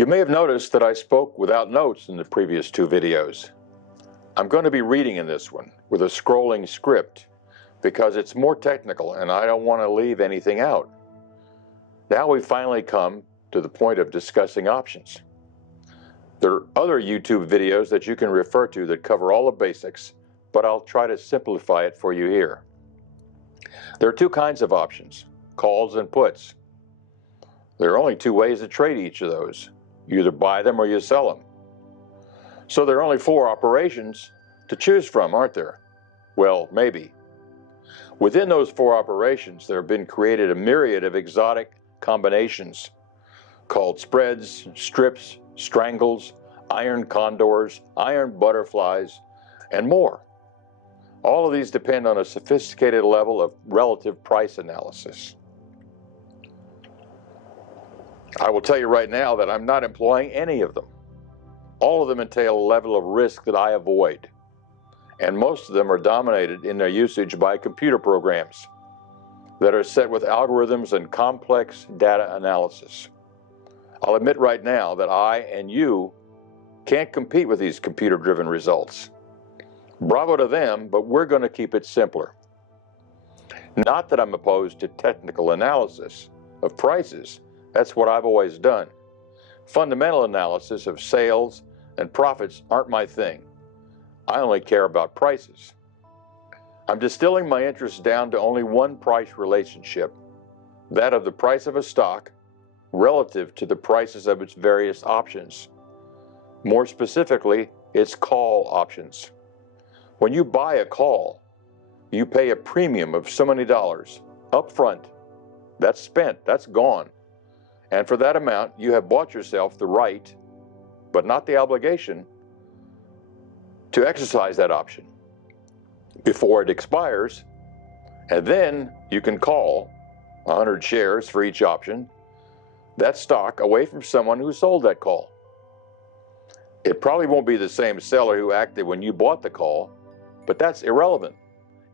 You may have noticed that I spoke without notes in the previous two videos. I'm going to be reading in this one with a scrolling script because it's more technical and I don't want to leave anything out. Now we've finally come to the point of discussing options. There are other YouTube videos that you can refer to that cover all the basics, but I'll try to simplify it for you here. There are two kinds of options, calls and puts. There are only two ways to trade each of those. You either buy them or you sell them. So there are only four operations to choose from, aren't there? Well, maybe. Within those four operations, there have been created a myriad of exotic combinations called spreads, strips, strangles, iron condors, iron butterflies, and more. All of these depend on a sophisticated level of relative price analysis. I will tell you right now that I'm not employing any of them. All of them entail a level of risk that I avoid, and most of them are dominated in their usage by computer programs that are set with algorithms and complex data analysis. I'll admit right now that I and you can't compete with these computer-driven results. Bravo to them, but we're going to keep it simpler. Not that I'm opposed to technical analysis of prices. That's what I've always done. Fundamental analysis of sales and profits aren't my thing. I only care about prices. I'm distilling my interest down to only one price relationship, that of the price of a stock relative to the prices of its various options. More specifically, its call options. When you buy a call, you pay a premium of so many dollars up front. That's spent, that's gone. And for that amount, you have bought yourself the right, but not the obligation, to exercise that option before it expires. And then you can call 100 shares for each option, that stock away from someone who sold that call. It probably won't be the same seller who acted when you bought the call, but that's irrelevant.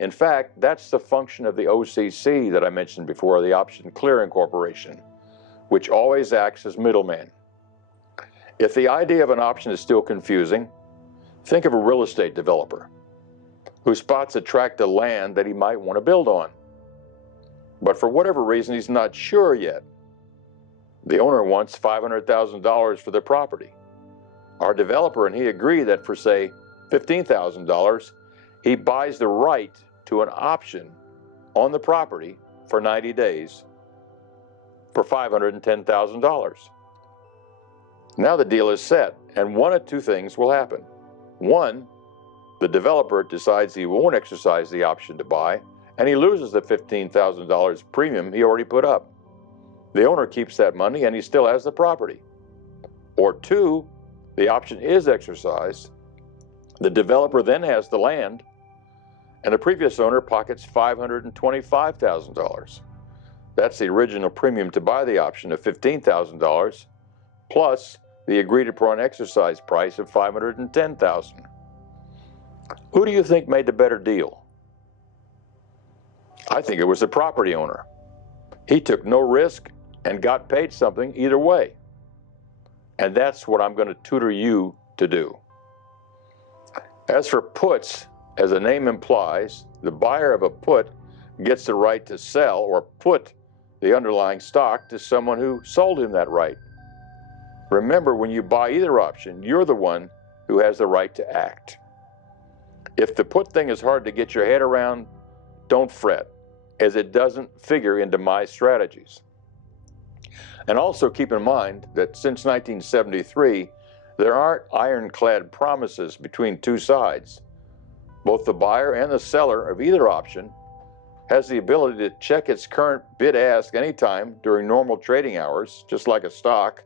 In fact, that's the function of the OCC that I mentioned before, the Option Clearing Corporation, which always acts as middleman. If the idea of an option is still confusing, think of a real estate developer who spots a tract of land that he might want to build on. But for whatever reason, he's not sure yet. The owner wants $500,000 for the property. Our developer and he agree that for, say, $15,000, he buys the right to an option on the property for 90 days for $510,000. Now the deal is set, and one of two things will happen. One, the developer decides he won't exercise the option to buy, and he loses the $15,000 premium he already put up. The owner keeps that money, and he still has the property. Or two, the option is exercised, the developer then has the land, and the previous owner pockets $525,000. That's the original premium to buy the option of $15,000, plus the agreed upon exercise price of $510,000. Who do you think made the better deal? I think it was the property owner. He took no risk and got paid something either way. And that's what I'm going to tutor you to do. As for puts, as the name implies, the buyer of a put gets the right to sell or put the underlying stock to someone who sold him that right. Remember, when you buy either option, you're the one who has the right to act. If the put thing is hard to get your head around, don't fret, as it doesn't figure into my strategies. And also keep in mind that since 1973, there aren't ironclad promises between two sides. Both the buyer and the seller of either option has the ability to check its current bid-ask anytime during normal trading hours, just like a stock,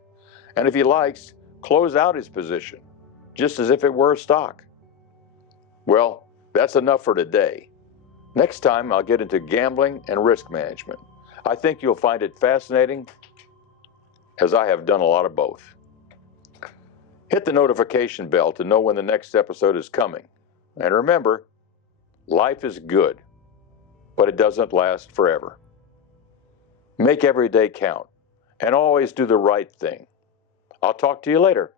and if he likes, close out his position, just as if it were a stock. Well, that's enough for today. Next time, I'll get into gambling and risk management. I think you'll find it fascinating, as I have done a lot of both. Hit the notification bell to know when the next episode is coming. And remember, life is good, but it doesn't last forever. Make every day count, and always do the right thing. I'll talk to you later.